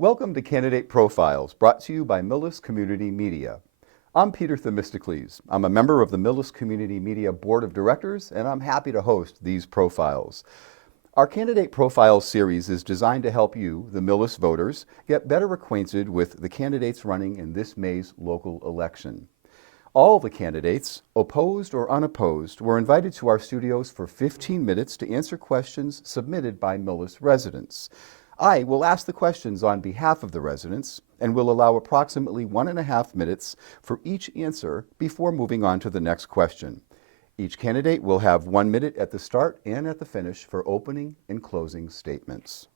Welcome to Candidate Profiles, brought to you by Millis Community Media. I'm Peter Themistocles. I'm a member of the Millis Community Media Board of Directors, and I'm happy to host these profiles. Our Candidate Profiles series is designed to help you, the Millis voters, get better acquainted with the candidates running in this May's local election. All the candidates, opposed or unopposed, were invited to our studios for 15 minutes to answer questions submitted by Millis residents. I will ask the questions on behalf of the residents and will allow approximately 1.5 minutes for each answer before moving on to the next question. Each candidate will have 1 minute at the start and at the finish for opening and closing statements.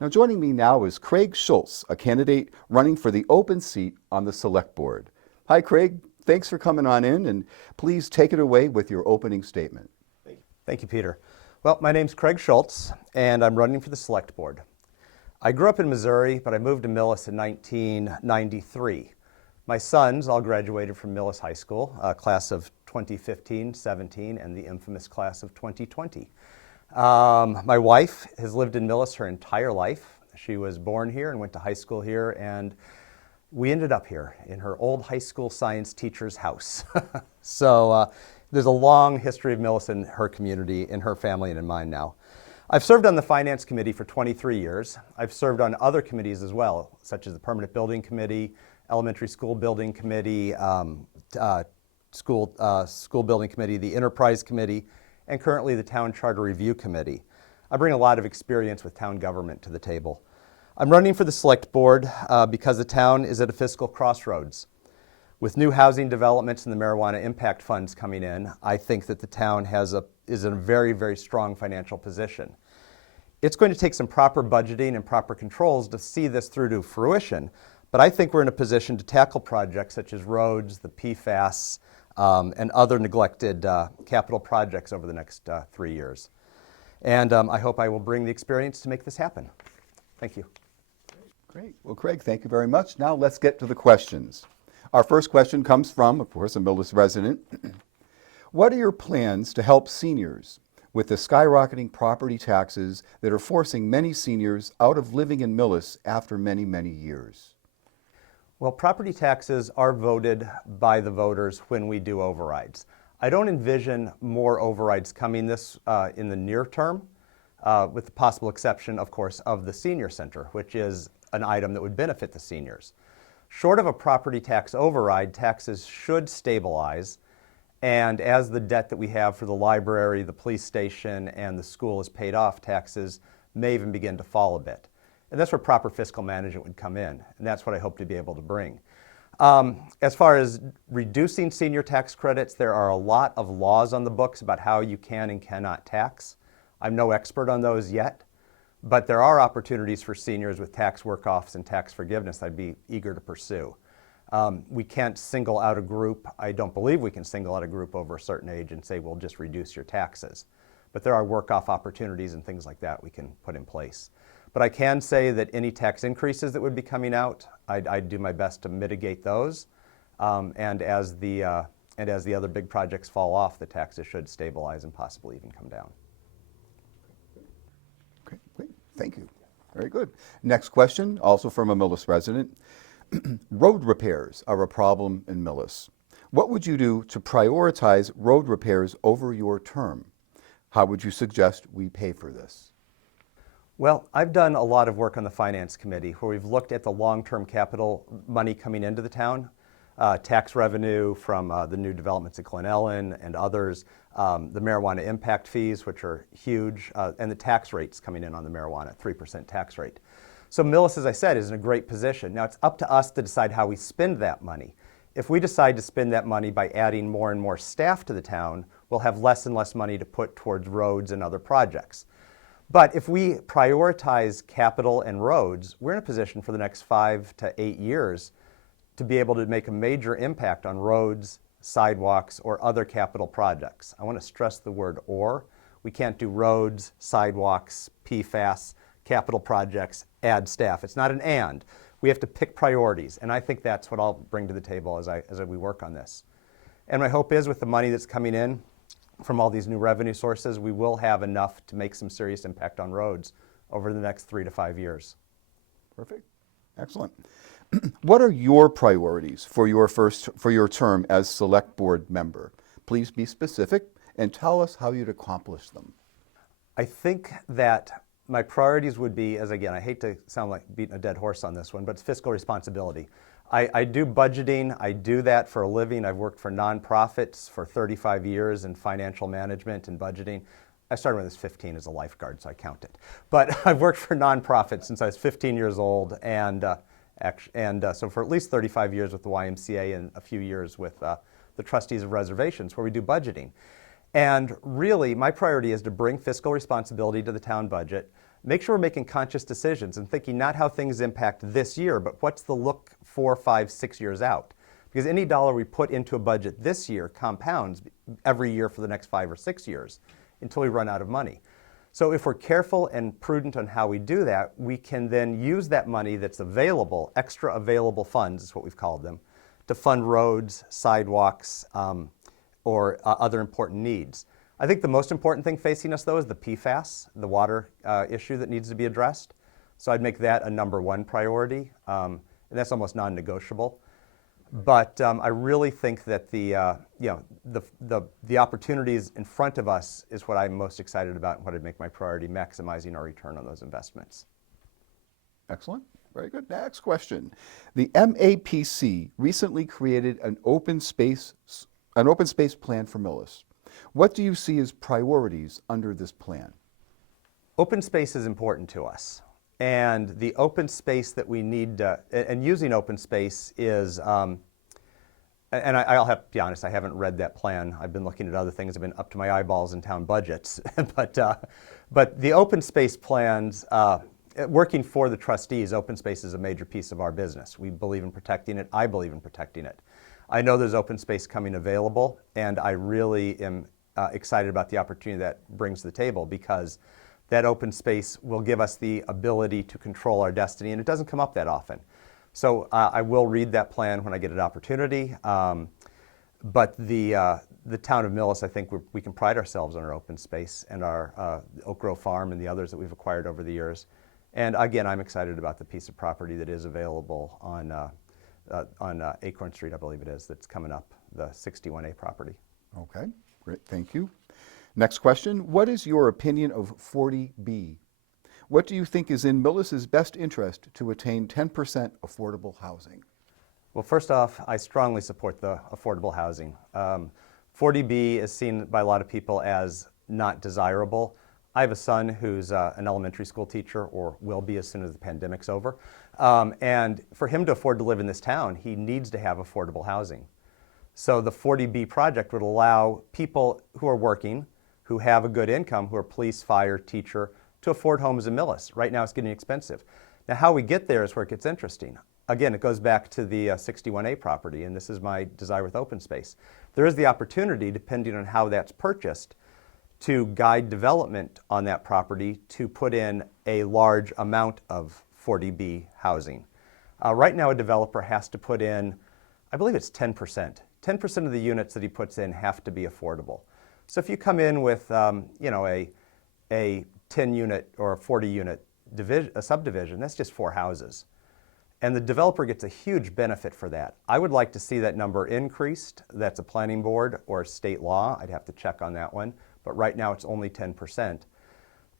Now joining me now is Craig Schultze, a candidate running for the open seat on the Select Board. Hi Craig, thanks for coming on in, and please take it away with your opening statement. Thank you, Peter. Well, my name's Craig Schultze, and I'm running for the Select Board. I grew up in Missouri, but I moved to Millis in 1993. My sons all graduated from Millis High School, class of 2015-17, and the infamous class of 2020. My wife has lived in Millis her entire life. She was born here and went to high school here, and we ended up here in her old high school science teacher's house. So there's a long history of Millis in her community, in her family, and in mine now. I've served on the Finance Committee for 23 years. I've served on other committees as well, such as the Permanent Building Committee, Elementary School Building Committee, School Building Committee, the Enterprise Committee, and currently the Town Charter Review Committee. I bring a lot of experience with town government to the table. I'm running for the Select Board because the town is at a fiscal crossroads. With new housing developments and the marijuana impact funds coming in, I think that the town is in a very, very strong financial position. It's going to take some proper budgeting and proper controls to see this through to fruition, but I think we're in a position to tackle projects such as roads, the PFAS, and other neglected capital projects over the next 3 years. And I hope I will bring the experience to make this happen. Thank you. Great. Well, Craig, thank you very much. Now let's get to the questions. Our first question comes from, of course, a Millis resident. What are your plans to help seniors with the skyrocketing property taxes that are forcing many seniors out of living in Millis after many, many years? Well, property taxes are voted by the voters when we do overrides. I don't envision more overrides coming in the near term, with the possible exception, of course, of the senior center, which is an item that would benefit the seniors. Short of a property tax override, taxes should stabilize, and as the debt that we have for the library, the police station, and the school is paid off, taxes may even begin to fall a bit. And that's where proper fiscal management would come in, and that's what I hope to be able to bring. As far as reducing senior tax credits, there are a lot of laws on the books about how you can and cannot tax. I'm no expert on those yet, but there are opportunities for seniors with tax work-offs and tax forgiveness I'd be eager to pursue. We can't single out a group. I don't believe we can single out a group over a certain age and say, we'll just reduce your taxes. But there are work-off opportunities and things like that we can put in place. But I can say that any tax increases that would be coming out, I'd do my best to mitigate those. And as the other big projects fall off, the taxes should stabilize and possibly even come down. Okay, great. Thank you. Very good. Next question, also from a Millis resident. Road repairs are a problem in Millis. What would you do to prioritize road repairs over your term? How would you suggest we pay for this? Well, I've done a lot of work on the Finance Committee where we've looked at the long-term capital money coming into the town, tax revenue from the new developments at Glen Ellen and others, the marijuana impact fees, which are huge, and the tax rates coming in on the marijuana, 3% tax rate. So Millis, as I said, is in a great position. Now it's up to us to decide how we spend that money. If we decide to spend that money by adding more and more staff to the town, we'll have less and less money to put towards roads and other projects. But if we prioritize capital and roads, we're in a position for the next 5 to 8 years to be able to make a major impact on roads, sidewalks, or other capital projects. I want to stress the word or. We can't do roads, sidewalks, PFAS, capital projects, add staff. It's not an and. We have to pick priorities, and I think that's what I'll bring to the table as we work on this. And my hope is with the money that's coming in, from all these new revenue sources, we will have enough to make some serious impact on roads over the next 3 to 5 years. Perfect. Excellent. What are your priorities for your term as select board member? Please be specific and tell us how you'd accomplish them. I think that my priorities would be, as again, I hate to sound like beating a dead horse on this one, but it's fiscal responsibility. I do budgeting. I do that for a living. I've worked for nonprofits for 35 years in financial management and budgeting. I started when I was 15 as a lifeguard, so I count it. But I've worked for nonprofits since I was 15 years old, and so for at least 35 years with the YMCA and a few years with the trustees of reservations, where we do budgeting. And really, my priority is to bring fiscal responsibility to the town budget, make sure we're making conscious decisions and thinking not how things impact this year, but what's the look 4, 5, 6 years out. Because any dollar we put into a budget this year compounds every year for the next 5 or 6 years until we run out of money. So if we're careful and prudent on how we do that, we can then use that money that's available, extra available funds is what we've called them, to fund roads, sidewalks, or other important needs. I think the most important thing facing us, though, is the PFAS, the water issue that needs to be addressed. So I'd make that a number one priority, and that's almost non-negotiable. But I really think that the opportunities in front of us is what I'm most excited about and what I'd make my priority, maximizing our return on those investments. Excellent. Very good. Next question. The MAPC recently created an open space plan for Millis. What do you see as priorities under this plan? Open space is important to us. And the open space that we need, and using open space is, and I'll have to be honest, I haven't read that plan. I've been looking at other things. I've been up to my eyeballs in town budgets. But the open space plans, working for the trustees, open space is a major piece of our business. We believe in protecting it. I believe in protecting it. I know there's open space coming available, and I really am excited about the opportunity that brings to the table, because that open space will give us the ability to control our destiny, and it doesn't come up that often. So I will read that plan when I get an opportunity. But the town of Millis, I think we can pride ourselves on our open space and our Oak Grove Farm and the others that we've acquired over the years. And again, I'm excited about the piece of property that is available on Acorn Street, I believe it is, that's coming up, the 61A property. Okay, great, thank you. Next question, what is your opinion of 40B? What do you think is in Millis's best interest to attain 10% affordable housing? Well, first off, I strongly support the affordable housing. 40B is seen by a lot of people as not desirable. I have a son who's an elementary school teacher, or will be as soon as the pandemic's over. And for him to afford to live in this town, he needs to have affordable housing. So the 40B project would allow people who are working, who have a good income, who are police, fire, teacher, to afford homes in Millis. Right now it's getting expensive. Now how we get there is where it gets interesting. Again, it goes back to the 61A property, and this is my desire with open space. There is the opportunity, depending on how that's purchased, to guide development on that property to put in a large amount of 40B housing. Right now a developer has to put in, I believe it's 10%. 10% of the units that he puts in have to be affordable. So if you come in with a 10-unit or a 40-unit subdivision, that's just 4 houses. And the developer gets a huge benefit for that. I would like to see that number increased. That's a planning board or state law. I'd have to check on that one. But right now it's only 10%.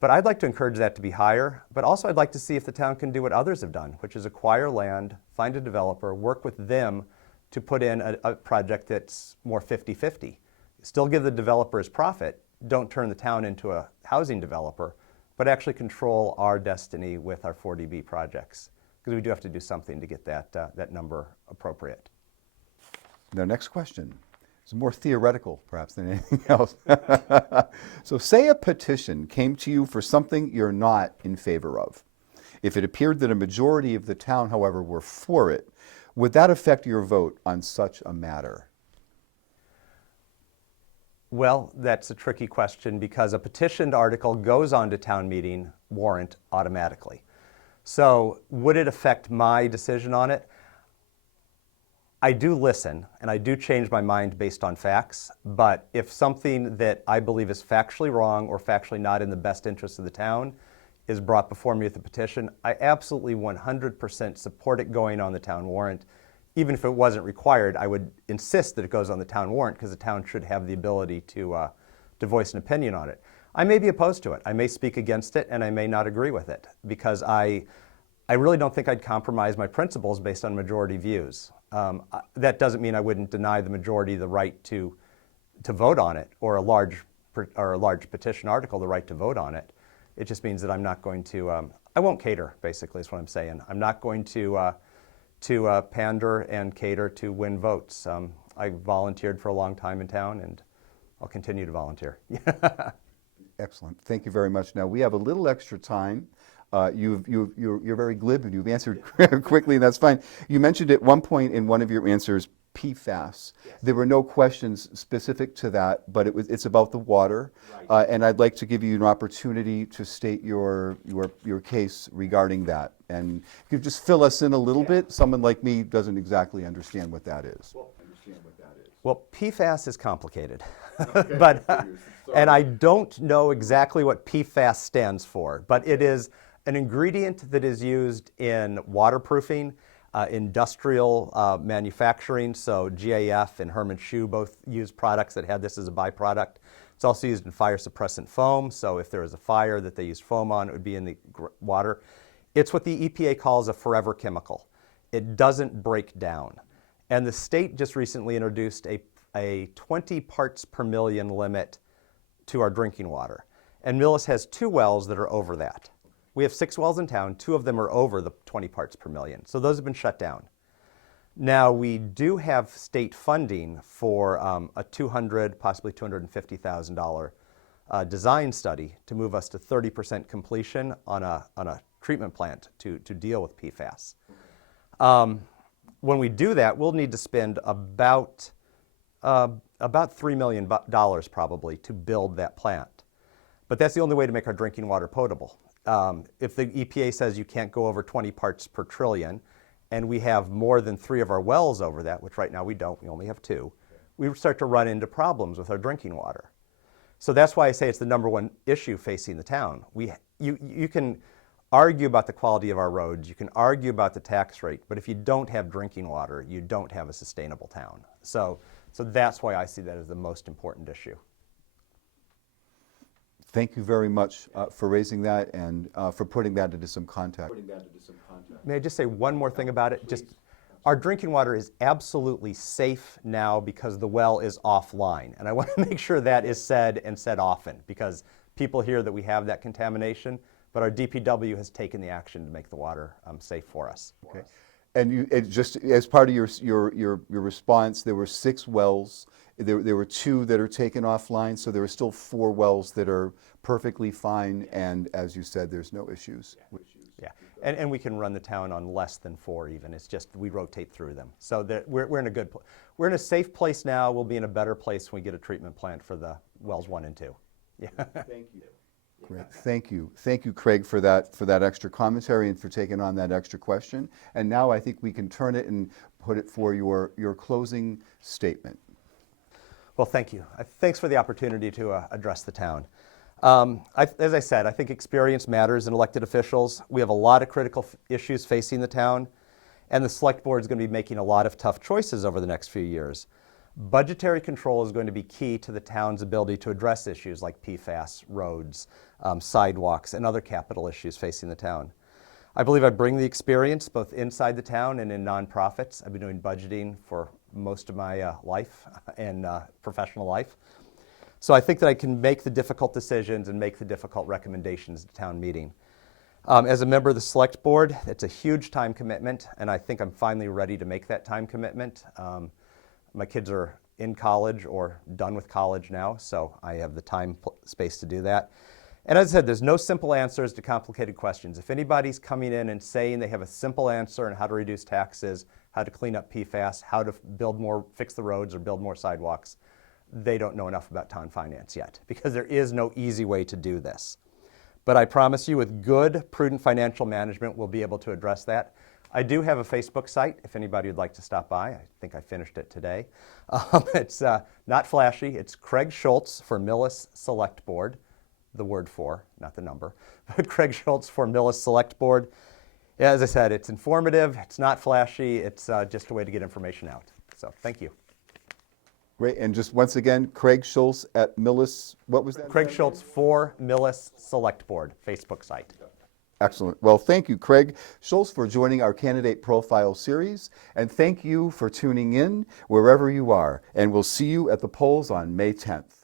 But I'd like to encourage that to be higher. But also I'd like to see if the town can do what others have done, which is acquire land, find a developer, work with them to put in a project that's more 50-50. Still give the developer his profit, don't turn the town into a housing developer, but actually control our destiny with our 40B projects. Because we do have to do something to get that number appropriate. Now, next question. It's more theoretical, perhaps, than anything else. So say a petition came to you for something you're not in favor of. If it appeared that a majority of the town, however, were for it, would that affect your vote on such a matter? Well, that's a tricky question, because a petitioned article goes on to town meeting warrant automatically. So would it affect my decision on it? I do listen, and I do change my mind based on facts, but if something that I believe is factually wrong or factually not in the best interest of the town is brought before me with a petition, I absolutely 100% support it going on the town warrant. Even if it wasn't required, I would insist that it goes on the town warrant because the town should have the ability to voice an opinion on it. I may be opposed to it. I may speak against it, and I may not agree with it because I really don't think I'd compromise my principles based on majority views. That doesn't mean I wouldn't deny the majority the right to vote on it, or a large petition article the right to vote on it. It just means that I'm not going to. I won't cater. Basically, is what I'm saying. I'm not going to pander and cater to win votes. I volunteered for a long time in town, and I'll continue to volunteer. Excellent. Thank you very much. Now, we have a little extra time. You're very glib and you've answered quickly, and that's fine. You mentioned at one point in one of your answers PFAS. Yes. There were no questions specific to that, but it's about the water. Right. And I'd like to give you an opportunity to state your case regarding that. And you could just fill us in a little bit. Someone like me doesn't exactly understand what that is. Well, PFAS is complicated, Okay. and I don't know exactly what PFAS stands for, but it is an ingredient that is used in waterproofing, industrial manufacturing. So GAF and Herman Shoe both use products that have this as a byproduct. It's also used in fire suppressant foam. So if there is a fire that they use foam on, it would be in the water. It's what the EPA calls a forever chemical. It doesn't break down. And the state just recently introduced a 20 parts per million limit to our drinking water. And Millis has 2 wells that are over that. We have 6 wells in town. 2 of them are over the 20 parts per million. So those have been shut down. Now, we do have state funding for a $200,000, possibly $250,000 design study to move us to 30% completion on a treatment plant to deal with PFAS. When we do that, we'll need to spend about $3 million probably to build that plant. But that's the only way to make our drinking water potable. If the EPA says you can't go over 20 parts per trillion, and we have more than 3 of our wells over that, which right now we don't, we only have 2, we start to run into problems with our drinking water. So that's why I say it's the #1 issue facing the town. You can argue about the quality of our roads, you can argue about the tax rate, but if you don't have drinking water, you don't have a sustainable town. So that's why I see that as the most important issue. Thank you very much for raising that and for putting that into some context. May I just say one more thing about it? Just our drinking water is absolutely safe now because the well is offline. And I want to make sure that is said and said often, because people hear that we have that contamination, but our DPW has taken the action to make the water safe for us. Okay. And just as part of your response, there were 6 wells. There were 2 that are taken offline, so there are still 4 wells that are perfectly fine. And as you said, there's no issues. Yeah, and we can run the town on less than 4 even. It's just we rotate through them. So that we're in a good, we're in a safe place now. We'll be in a better place when we get a treatment plant for the wells 1 and 2. Yeah. Thank you. Great. Thank you, Craig, for that extra commentary and for taking on that extra question. And now I think we can turn it and put it for your closing statement. Well, thank you. Thanks for the opportunity to address the town. As I said, I think experience matters in elected officials. We have a lot of critical issues facing the town, and the select board is going to be making a lot of tough choices over the next few years. Budgetary control is going to be key to the town's ability to address issues like PFAS, roads, sidewalks, and other capital issues facing the town. I believe I bring the experience both inside the town and in nonprofits. I've been doing budgeting for most of my life and professional life. So I think that I can make the difficult decisions and make the difficult recommendations at the town meeting. As a member of the select board, it's a huge time commitment, and I think I'm finally ready to make that time commitment. My kids are in college or done with college now, so I have the time, space to do that. And as I said, there's no simple answers to complicated questions. If anybody's coming in and saying they have a simple answer on how to reduce taxes, how to clean up PFAS, how to fix the roads or build more sidewalks, they don't know enough about town finance yet, because there is no easy way to do this. But I promise you, with good, prudent financial management, we'll be able to address that. I do have a Facebook site if anybody would like to stop by. I think I finished it today. It's not flashy. It's Craig Schultze for Millis Select Board, the word for, not the number. Craig Schultze for Millis Select Board. Yeah, as I said, it's informative. It's not flashy. It's just a way to get information out. So thank you. Great. And just once again, Craig Schultze at Millis, what was that? Craig Schultze for Millis Select Board, Facebook site. Excellent. Well, thank you, Craig Schultze, for joining our candidate profile series. And thank you for tuning in wherever you are. And we'll see you at the polls on May 10th.